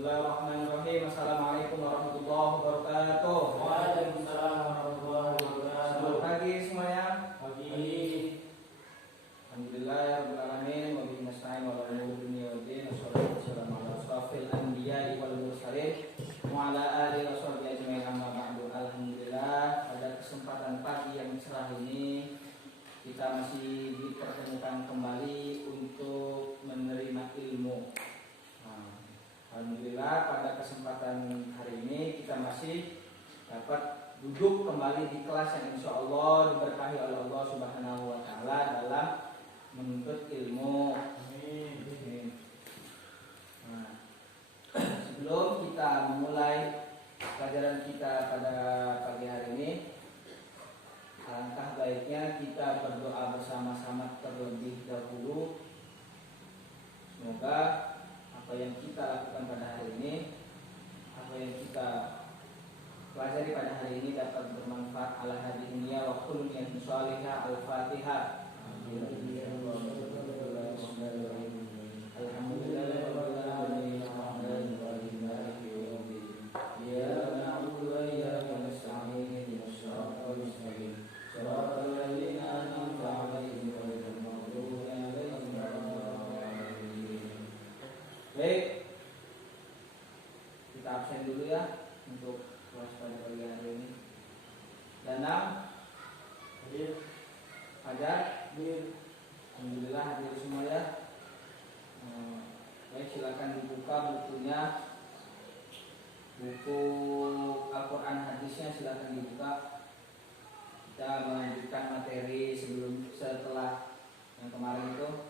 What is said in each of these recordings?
Bismillahirrahmanirrahim. Assalamualaikum warahmatullahi wabarakatuh. Waalaikumsalam warahmatullahi wabarakatuh. Selamat pagi semuanya. Pagi. Alhamdulillahirabbil alamin wa bihi nasta'in wa ala umuri dunya waddin. Wassalatu wassalamu ala asyrafil anbiya'i wal mursalin wa ala alihi washabihi ajmain amma ba'du. Alhamdulillah, pada kesempatan pagi yang cerah ini kita masih dipertemukan kembali untuk menerima ilmu. Alhamdulillah, pada kesempatan hari ini kita masih dapat duduk kembali di kelas yang insya Allah diberkahi oleh Allah Subhanahu wa Ta'ala dalam menuntut ilmu. Amin. Nah, sebelum kita memulai pelajaran kita pada pagi hari ini, alangkah baiknya kita berdoa bersama-sama terlebih dahulu. Semoga apa yang kita lakukan pada hari ini, apa yang kita pelajari pada hari ini dapat bermanfaat ala hadhihi dunya wa kullu niyatin shalihah. Al-Fatihah. Baik, kita absen dulu ya untuk kelas pada pagi hari ini. Danang, hadir. Fajar, hadir. Alhamdulillah hadir semua ya. Baik, silakan dibuka bukunya, buku Al-Quran hadisnya silakan dibuka. Kita melanjutkan materi setelah yang kemarin itu.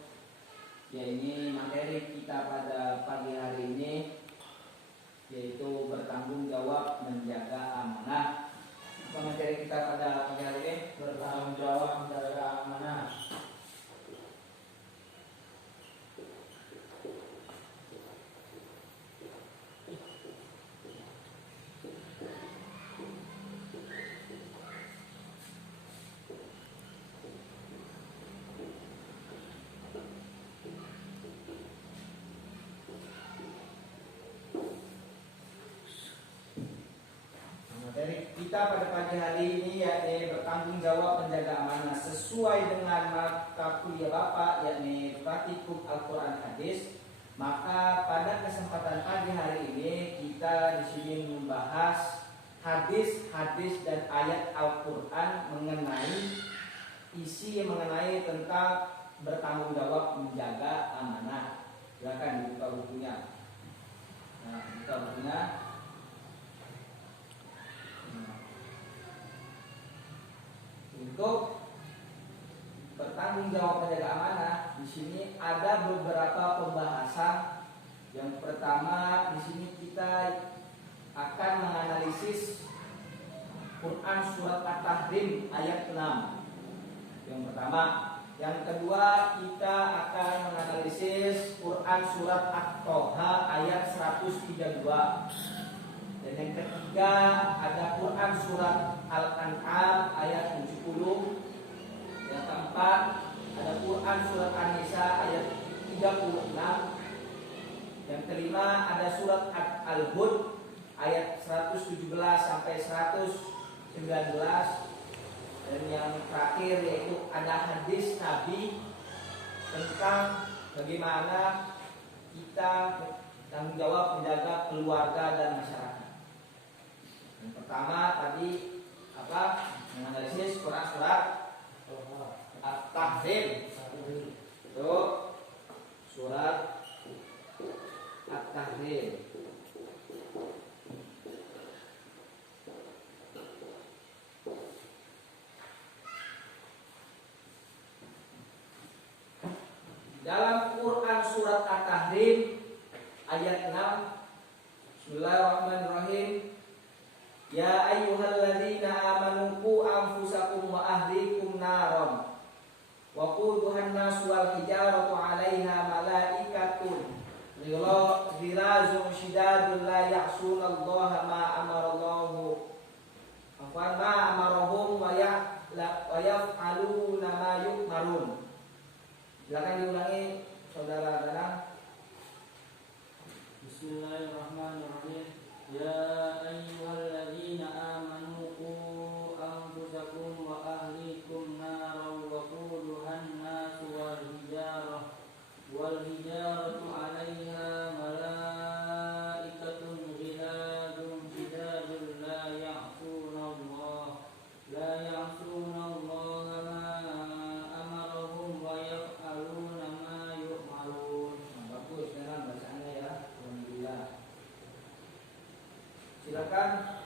Ya, ini materi kita pada pagi hari ini, yaitu bertanggung jawab menjaga amanah. Apa materi kita pada pagi hari ini? Bertanggung jawab menjaga amanah. Materi kita pada pagi hari ini yakni bertanggung jawab menjaga amanah sesuai dengan mata kuliah Bapak, yakni Praktikum Al-Quran Hadis. Maka pada kesempatan pagi hari ini kita di sini membahas hadis-hadis dan ayat Al-Quran mengenai mengenai tentang bertanggung jawab menjaga amanah. Silakan dibuka bukunya. Nah, buka bukunya. Untuk bertanggung jawab menjaga amanah, di sini ada beberapa pembahasan. Yang pertama, di sini kita akan menganalisis Quran surat At-Tahrim ayat 6. Yang pertama, yang kedua kita akan menganalisis Quran surat At-Toha ayat 132. Dan yang ketiga ada Quran surat Al-An'am ayat 70. Yang keempat ada Quran surat An-Nisa ayat 36. Yang kelima ada surat Al-Hud ayat 117 sampai 119. Dan yang terakhir yaitu ada hadis Nabi tentang bagaimana kita tanggung jawab menjaga keluarga dan masyarakat. Yang pertama tadi menganalisis surat At-Tahrim. Itu surat At-Tahrim. Dalam Quran surat At-Tahrim ayat 6, Bismillahirrahmanirrahim. Ya ayyuhalladzina amanu qu anfusakum wa ahlikum naron wa quduhan nas wal hijaratu 'alaiha malaikatun ghilazun shidadun la ya'sunallaha ma amarallahu ma amarahum wa yaf'aluna ma yu'marun. Silakan diulangi saudara Danang. Bismillahirrahmanirrahim. Bismillahirrahmanirrahim. Ya ayyuhalladzina amanu qu anfusakum wa ahlikum naran wa quduhan nasu wal hijaratu 'alaiha malaikatun ghilazun shidadun la ya'suna Allah ma amarahum wa yaf'aluna ma yu'marun. Bagus dengan bacaannya ya. Alhamdulillah. Silakan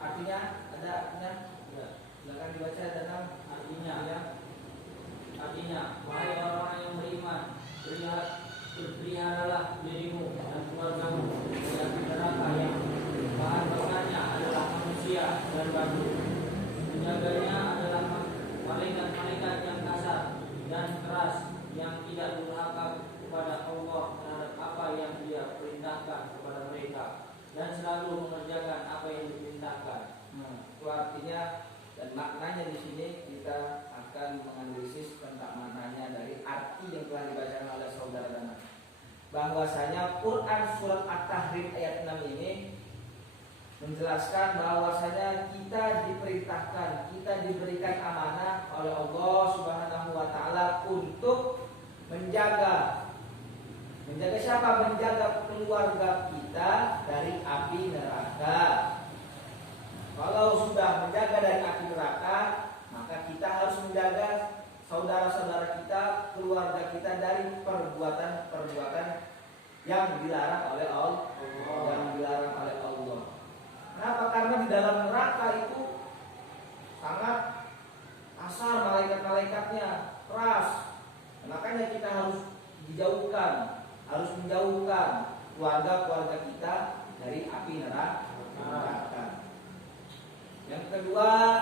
artinya, ada artinya? Ya. Silakan dibaca dalam Artinya, ya. wahai orang-orang yang beriman, berpeliharalah dirimu dan keluargamu dari neraka yang bahan bakarnya adalah manusia dan batu. Menjaganya adalah malaikat-malaikat yang kasar dan keras yang tidak durhaka kepada Allah terhadap apa yang Dia perintahkan kepada mereka dan selalu mengerjakan apa yang diperintahkan. Nah, itu artinya dan maknanya di sini kita akan menganalisis tentang maknanya dari arti yang telah dibacakan oleh saudara Dana. Bahwasanya Quran surat At-Tahrim ayat 6 ini menjelaskan bahwasanya kita diperintahkan, kita diberikan amanah oleh Allah Subhanahu wa taala untuk menjaga siapa? Menjaga keluarga kita dari api neraka. Kalau sudah menjaga dari api neraka, maka kita harus menjaga saudara-saudara kita, keluarga kita dari perbuatan-perbuatan yang dilarang oleh Allah. Kenapa? Karena di dalam neraka itu sangat kasar malaikat-malaikatnya, keras. Makanya kita harus menjauhkan keluarga-keluarga kita dari api neraka. Yang kedua,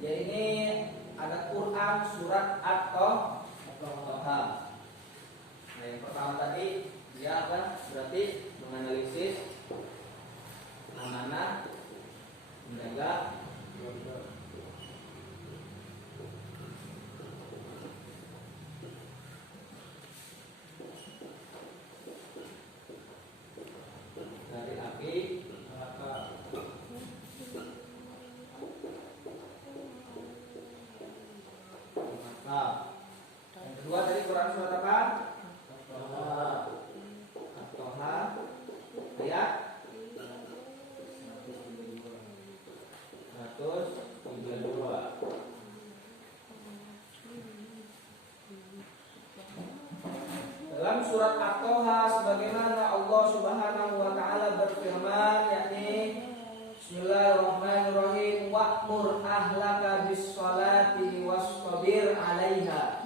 ya ini ada Quran surat At-Toha. Nah, yang pertama tadi dia apa? Berarti menganalisis amanah menjaga dari api neraka. Yang kedua dari Quran surat apa? At-Toha ayat 132. Dalam surat At-Toha sebagaimana Allah Subhanahu wa taala berfirman, yakni Bismillahirrahmanirrahim, wa'mur ahlaka bis-sholati wastabir 'alaiha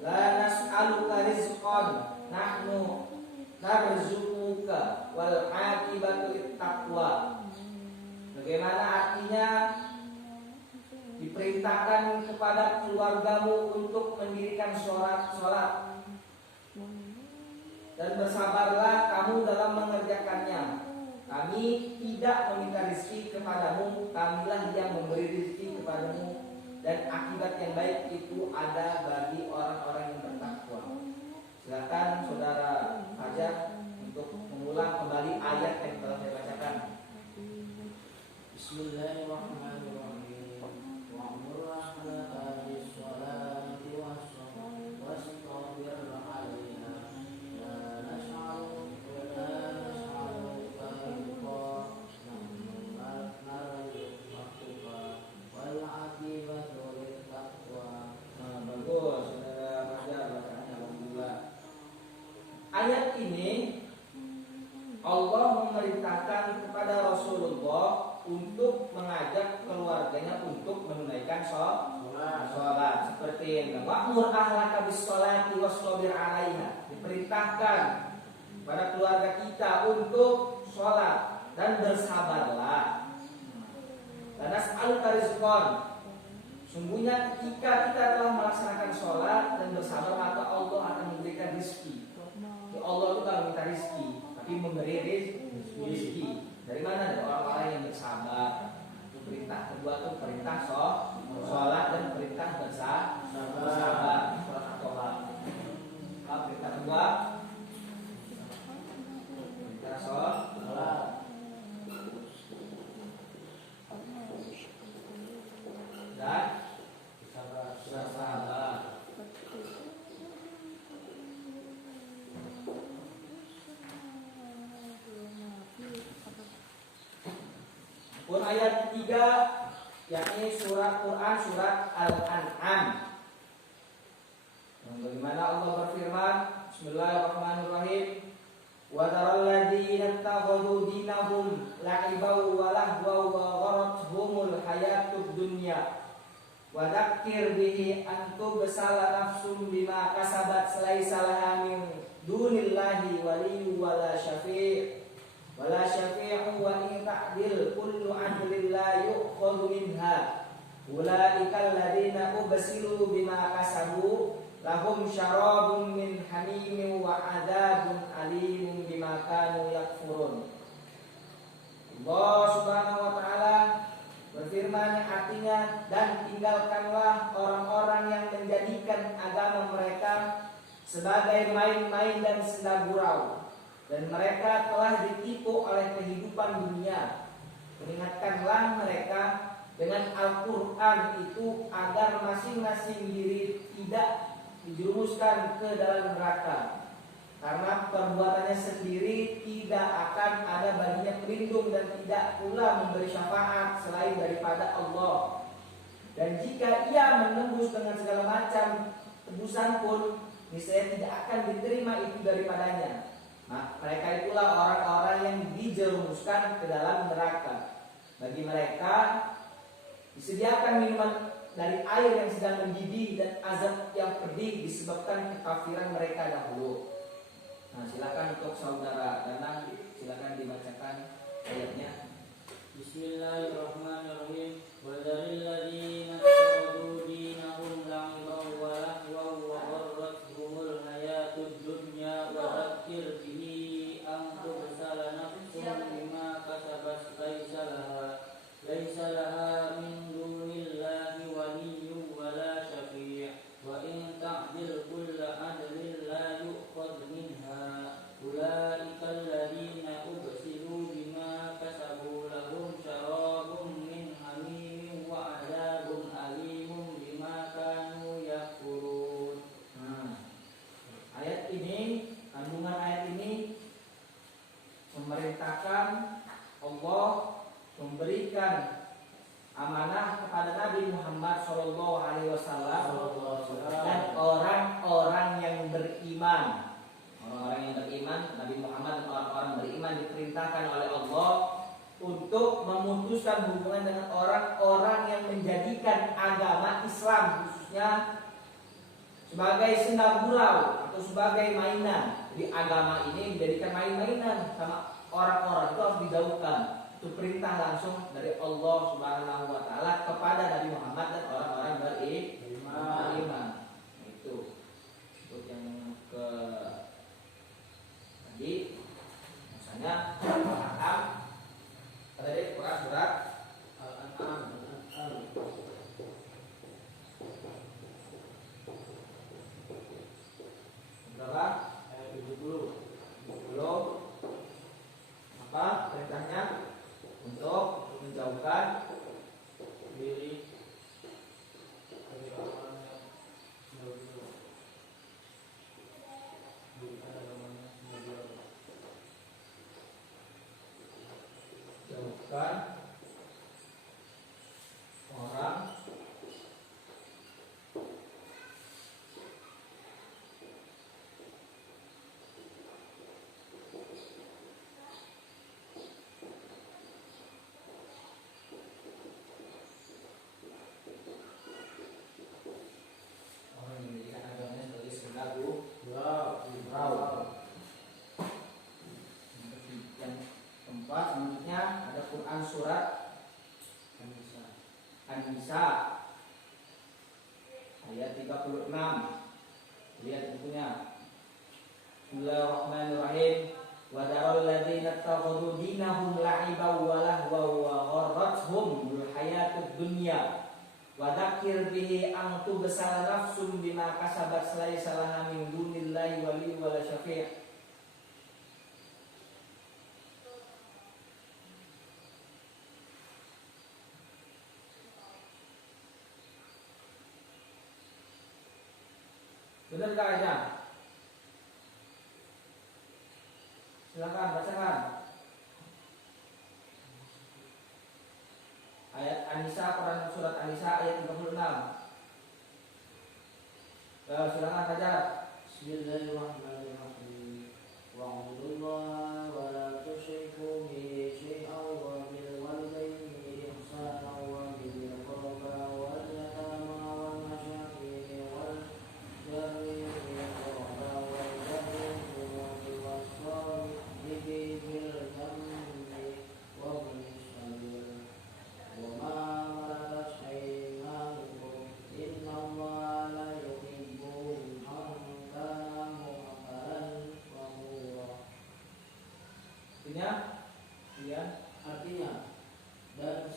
la nas'aluka rizqan nahnu narzuquka wal 'aqibatu lit-taqwa. Bagaimana artinya? Diperintahkan kepada keluargamu untuk mendirikan sholat dan bersabarlah kamu dalam mengerjakannya. Kami tidak meminta rezeki kepadamu, kamilah yang memberi rezeki kepadamu, dan akibat yang baik itu ada bagi orang-orang yang bertakwa. Silakan saudara Fajar untuk mengulang kembali ayat yang telah saya bacakan. Bismillahirrahmanirrahim. Wa'mur ahlaka bis-sholati wastabir 'alaiha la nas'aluka rizqan nahnu narzuquka wal 'aqibatu lit-taqwa. Bagus, saudara Fajar bacaannya, alhamdulillah. Ayat ini Allah memerintahkan kepada Rasulullah untuk mengajak keluarganya untuk menunaikan sholat seperti yang wa'mur ahlaka bis-sholati wastabir 'alaiha. Diperintahkan pada keluarga kita untuk sholat dan bersabarlah. Dan nas'aluka rizqan. Sungguhnya ketika kita telah melaksanakan sholat dan bersabar, maka Allah akan memberikan rezeki. Ya, Allah itu kalau minta rezeki, tapi memberi rezeki. Dari mana? Dari orang-orang yang bersabar. Itu perintah kedua itu perintah sholat dan perintah bersabar. Surat At-Toha. Perintah kedua ayat ketiga, yakni surat Quran surat Al-An'am. Bagaimana Allah berfirman, Bismillahirrahmanirrahim. Wa taral ladzina ittakhadhu dinahum la'ibaw wa lahwaw wa gharatuhumul hayatud dunya. Wa dzakkir bihi an tubsala nafsum bima kasabat laisa laha min dunillahi waliyyu wala syafi' wala syafi'u wa in ta'dil kullu 'adlin la yu'khadhu minha. Ulaikal ladzina ubsilu bima kasabu lahum syarabun min hamimin wa 'adzabun alimun bima kanu yakfurun. Allah Subhanahu wa taala berfirman, artinya, dan tinggalkanlah orang-orang yang menjadikan agama mereka sebagai main-main dan senda gurau, dan mereka telah ditipu oleh kehidupan dunia. Peringatkanlah mereka dengan Al-Quran itu agar masing-masing diri tidak dijerumuskan ke dalam neraka, karena perbuatannya sendiri tidak akan ada baginya pelindung dan tidak pula memberi syafaat selain daripada Allah. Dan jika ia menembus dengan segala macam tebusan pun, niscaya tidak akan diterima itu daripadanya. Nah, mereka itulah orang-orang yang dijerumuskan ke dalam neraka. Bagi mereka disediakan minuman dari air yang sedang mendidih dan azab yang pedih disebabkan kekafiran mereka dahulu. Nah, silakan untuk saudara Danang, silakan dibacakan ayatnya. Bismillahirrahmanirrahim. Wa dzaril ladzina ittakhadhu dinahum la'iban wa lahwan wa gharratuhumul hayatud dunya wa dzakkir bihi an tubsala nafsun bima kasabat laisa laha min dunillahi waliyyun wala syafi' wa in ta'dil kullu 'adlin la yu'khadh minha. Ulaikal ladzina ubsilu bima kasabu lahum syarabun min hamimin wa 'adzabun alimun bima kanu yakfurun. Ayat ini, kandungan ayat ini memerintahkan Allah memberikan amanah kepada Nabi Muhammad SAW dan orang-orang yang beriman. Orang-orang yang beriman, Nabi Muhammad dan orang-orang beriman diperintahkan oleh Allah untuk memutuskan hubungan dengan orang-orang yang menjadikan agama Islam khususnya sebagai senda gurau atau sebagai mainan. Jadi agama ini menjadikan main-mainan sama orang-orang, itu harus dijauhkan. Itu perintah langsung dari Allah Subhanahu wa taala kepada Nabi Muhammad dan orang-orang beriman. Itu untuk yang ke tadi misalnya Al-An'am, tadi Quran surat Al-An'am. Berapa? Ayat 70. Apa perintahnya? Untuk menjauhkan diri dari orang yang jauhkan orang Quran surat An-Nisa ayat 36. Lihat bukunya. Bismillahirrahmanirrahim. Wa daral ladzina ittakhadhu dinahum la'iban wa lahwan wa gharratuhumul hayatud dunya wa dzakkir bihi an tubsala nafsum bima kasabat laisa laha min dunillahi waliyyun wala syafi'. Benar gak aja? Silakan bacakan. An-Nisa, Quran surat An-Nisa ayat 36. Silakan Fajar. Bismillahirrahmanirrahim. Wa'budullaha wa la tusyriku bihi syai'an wa bil walidayni ihsanan wa bil qurba wal yatama wal masakin wal jari wal qurba wal jari wal salihin bil jambi wa bil sabil wa ma malakat aymanukum innallaha la yuhibbul kana mu'talan fakhura. Artinya dan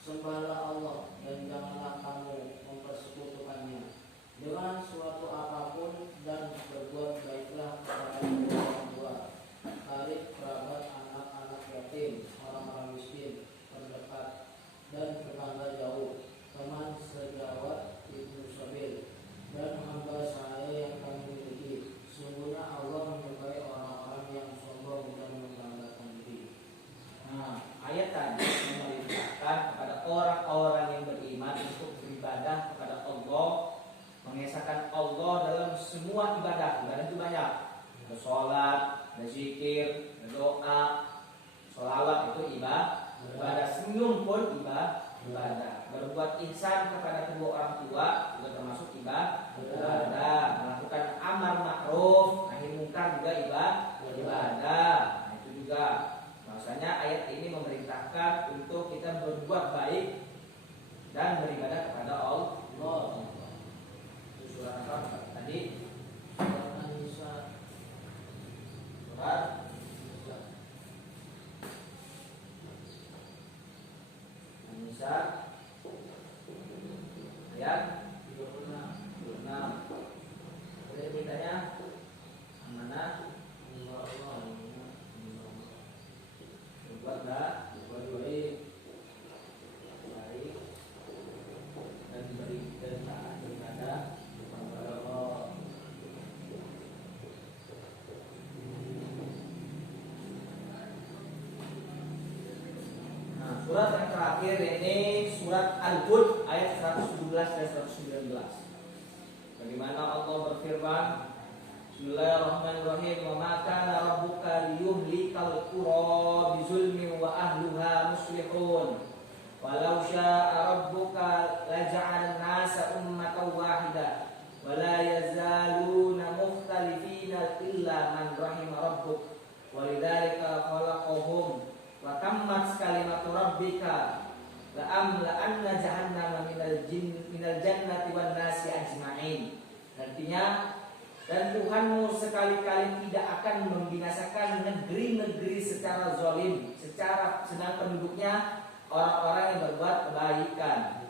sembahlah Allah dan janganlah kamu mempersekutukannya dengan suatu apapun, dan berbuat baiklah kepada kedua orang tua, karib kerabat, anak-anak yatim, orang-orang miskin terdekat, dan tetangga jauh, teman sejawat, ibnu sabil, dan hamba saya yang kami miliki. Sungguhnya Allah menyukai orang-orang yang sombong dan membanggakan diri. Nah, ayat tadi memerintahkan kepada orang-orang yang beriman untuk beribadah kepada Allah, mengesahkan Allah dalam semua ibadah. Ibadah itu banyak. Ada sholat, ada zikir, ada doa, sholawat itu ibadah. Senyum pun ibadah. Berbuat ihsan kepada kedua orang tua juga termasuk ibadah. Melakukan amar ma'ruf nahi mungkar juga ibadah. Nah, itu juga. Bahwasanya ayat ini memerintahkan untuk kita berbuat baik dan beribadah kepada Allah. Itu surat apa tadi? Surat An-Nisa. Surat An-Nisa ayat 36. Jadi ceritanya mana? Berbuatlah, berbuat baik dan beri dan taat kepada Allah. Nah, surat yang terakhir ini surat Al-Hud ayat 117 dan 119. Bagaimana Allah berfirman, Bismillahirrahmanirrahim. Wa ma kana rabbuka liyuhlikal qura bizulmin wa ahluha muslihun. Walau syaa rabbuka laja'alan nasa ummatan wahidah wa la yazaluna mukhtalifina illa man rahima rabbuk. Walidzalika khalaqahum wa tammat kalimatu rabbika la amla'anna jahannama minal jannati wan nasi ajma'in. Artinya, dan Tuhanmu sekali-kali tidak akan membinasakan negeri-negeri secara zalim, secara senang penduduknya orang-orang yang berbuat kebaikan.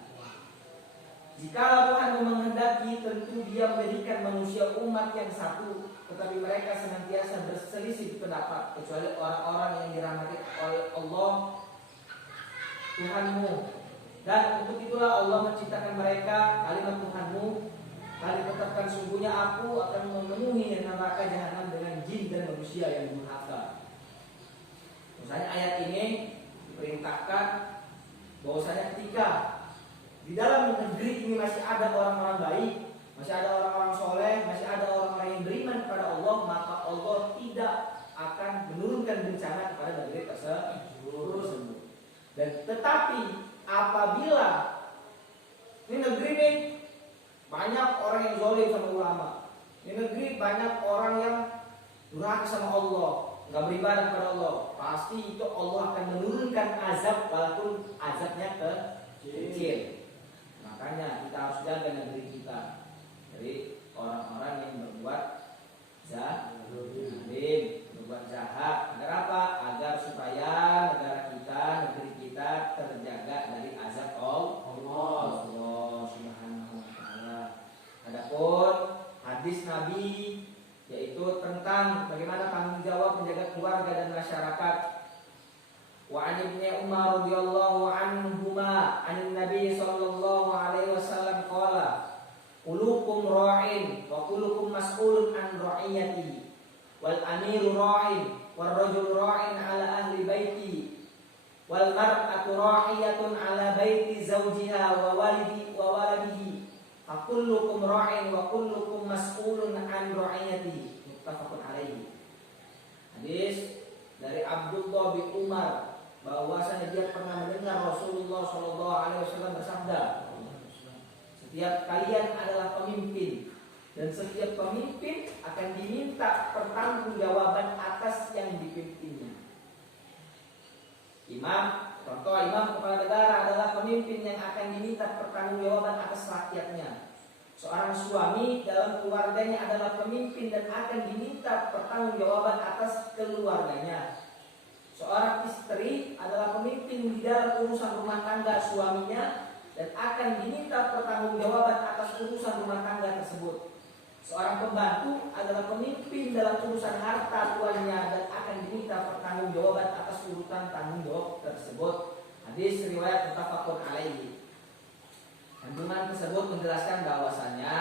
Jika Tuhan menghendaki, tentu Dia menjadikan manusia umat yang satu, tetapi mereka senantiasa berselisih pendapat, kecuali orang-orang yang dirahmati oleh Allah Tuhanmu. Dan untuk itulah Allah menciptakan mereka. Kalimat Tuhanmu kali tetapkan, sungguhnya aku akan memenuhi neraka jahanam dengan jin dan manusia yang durhaka. Misalnya ayat ini diperintahkan bahwasanya ketika di dalam negeri ini masih ada orang-orang baik, masih ada orang-orang soleh, masih ada orang-orang yang beriman kepada Allah, maka Allah tidak akan menurunkan bencana kepada negeri tersebut. Dan tetapi apabila ini negeri ini banyak orang yang zalim sama ulama, di negeri banyak orang yang durhaka sama Allah, nggak beribadah kepada Allah, pasti itu Allah akan menurunkan azab, walaupun azabnya kecil. Makanya kita harus jaga negeri kita dari orang-orang yang berbuat zalim, berbuat jahat. Agar apa? Agar supaya negara kita, negeri kita terjaga dari azab Allah Subhanahu wa ta'ala. Adapun hadis Nabi yaitu tentang bagaimana tanggung jawab menjaga keluarga dan masyarakat. Wa an Ibnu Umar radhiyallahu anhuma an Nabi sallallahu alaihi wasallam qala kullukum ra'in wa kullukum mas'ulun an ra'iyati wal amiru ra'in wal rajul ra'in ala ahli baiti wal mar'atu ra'iyatun 'ala baiti zawjiha wa waladihi fa kullukum ra'in wa kullukum mas'ulun 'an ra'iyatihi. Muttafaqun alaihi. Hadis dari Abdullah bin Umar bahwasanya dia pernah mendengar Rasulullah Shallallahu Alaihi Wasallam bersabda, setiap kalian adalah pemimpin dan setiap pemimpin akan diminta pertanggungjawaban atas yang dipimpinnya. Imam kepala negara adalah pemimpin yang akan diminta pertanggungjawaban atas rakyatnya. Seorang suami dalam keluarganya adalah pemimpin dan akan diminta pertanggungjawaban atas keluarganya. Seorang istri adalah pemimpin di dalam urusan rumah tangga suaminya dan akan diminta pertanggungjawaban atas urusan rumah tangga tersebut. Seorang pembantu adalah pemimpin dalam urusan harta tuannya dan akan diminta pertanggungjawaban atas urutan tanggung jawab tersebut. Hadis riwayat muttafaqun alaihi. Kandungan tersebut menjelaskan bahwasanya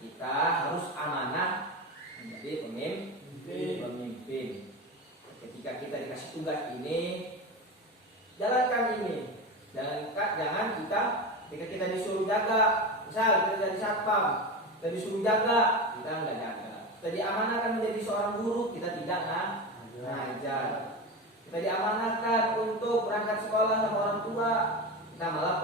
kita harus amanah menjadi pemimpin. Ketika kita dikasih tugas ini, jalankan ini. Jangan kita ketika kita disuruh jaga, misal kita jadi satpam, kita disuruh jaga, kita enggak jaga. Kita diamanahkan menjadi seorang guru, kita tidak ngajar. Kita diamanahkan untuk berangkat sekolah sama orang tua, kita malah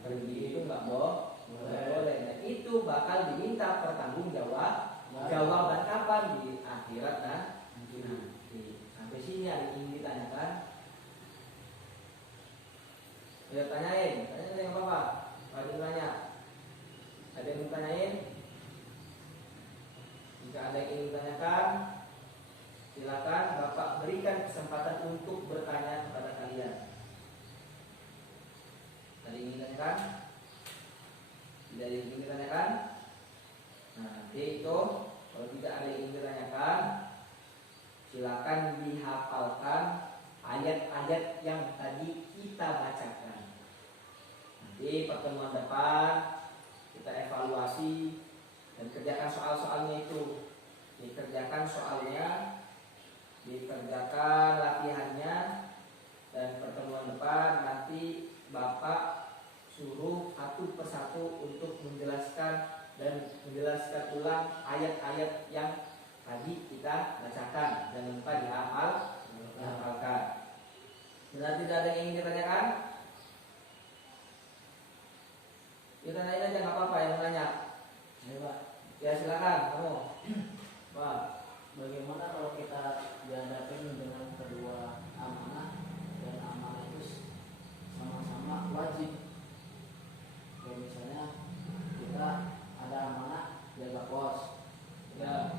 pergi. Itu enggak boleh. Nah, itu bakal diminta pertanggungjawaban kapan di akhirat nanti. Sampai sini ada yang ingin ditanyakan. Ya tanyain yang apa? Ada yang tanya? Ada yang tanyain? Jika ada yang ingin ditanyakan, silakan Bapak berikan kesempatan untuk bertanya kepada kalian. Ada yang ingin ditanyakan? Tidak ada yang ingin ditanyakan? Nah, nanti itu kalau tidak ada yang ingin ditanyakan, silakan dihafalkan ayat-ayat yang tadi kita bacakan. Nanti pertemuan depan kita evaluasi dan kerjakan soal-soalnya itu. Dikerjakan soalnya, dikerjakan latihannya, dan pertemuan depan nanti Bapak suruh satu persatu untuk menjelaskan ulang ayat-ayat yang tadi kita bacakan. Jangan lupa dihafalkan. Benar tidak ada yang ingin ditanyakan? Ya tanyain aja, nggak apa-apa yang menanya. Ya, Pak. Ya silakan kamu. Pak, bagaimana kalau kita dihadapin dengan kedua amanah dan amanah itu sama-sama wajib? Kayak misalnya kita ada amanah jaga pos, Ya.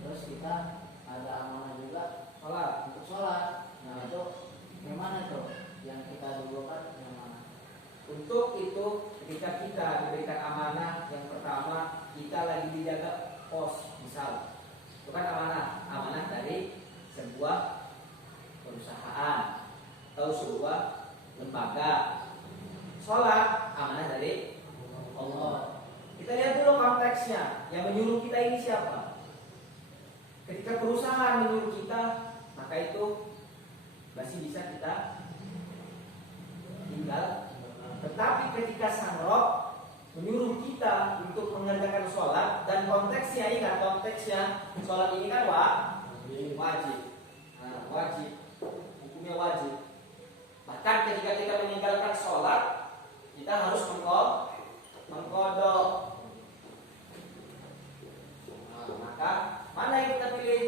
terus kita ada amanah juga Sholat. untuk sholat. Nah itu gimana tuh? Yang kita dulukan yang mana? Untuk itu ketika kita diberikan amanah, yang pertama kita lagi dijaga pos, misal itu kan amanah dari sebuah perusahaan atau sebuah lembaga. Sholat amanah dari Allah. Kita lihat dulu konteksnya, yang menyuruh kita ini siapa. Ketika perusahaan menyuruh kita, maka itu masih bisa kita tinggal. Tetapi ketika sang Rob menyuruh kita untuk mengerjakan sholat, dan konteksnya, ingat konteksnya sholat ini kan wajib. Nah, wajib, hukumnya wajib. Bahkan ketika kita meninggalkan sholat, kita harus mengkodok. Nah, maka mana yang kita pilih?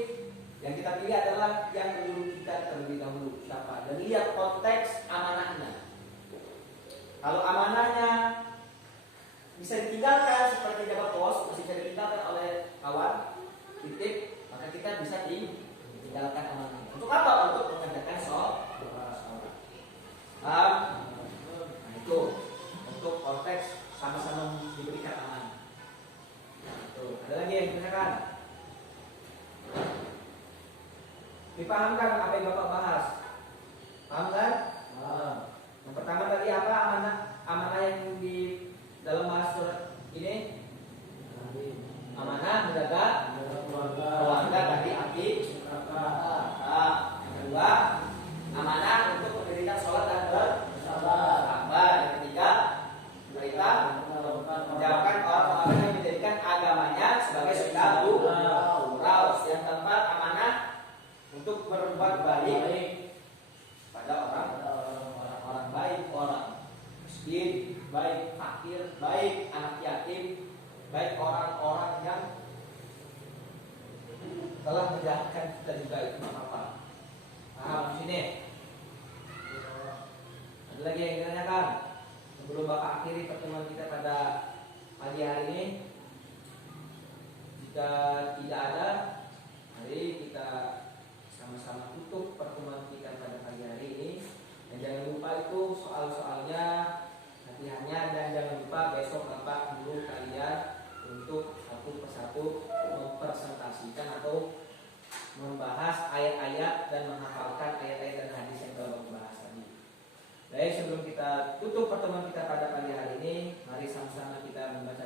Yang kita pilih adalah yang menyuruh kita terlebih dahulu. Siapa? Dan lihat konteks amanahnya. Kalau amanahnya bisa ditinggalkan seperti jaga pos, bisa ditinggalkan oleh kawan, titip, maka kita bisa ditinggalkan amanahnya. Untuk apa? Untuk mengerjakan sholat. Nah itu untuk konteks sama-sama diberikan amanah. Tuh, ada lagi yang ditanyakan? Dipahamkan apa yang Bapak bahas? Paham kan? Yang pertama tadi apa amanah yang di dalam bahas surat ini? Amanah menjaga keluarga dari api neraka. Yang kedua, amanah untuk mendirikan untuk berbuat baik pada orang-orang baik, orang miskin, baik fakir, baik anak yatim, baik orang-orang yang telah menjahatkan kita juga itu apa? Paham di sini? Ada lagi yang ditanyakan sebelum Bapak akhiri pertemuan kita pada pagi hari ini? Jika tidak ada, mari kita sama-sama tutup pertemuan kita pada pagi hari ini. Dan jangan lupa itu soal-soalnya, latihannya, dan jangan lupa besok Bapak guru kalian untuk satu persatu mempresentasikan atau membahas ayat-ayat dan menghafalkan ayat-ayat dan hadis yang telah Bapak bahas tadi. Baik, sebelum kita tutup pertemuan kita pada pagi hari ini, mari sama-sama kita membaca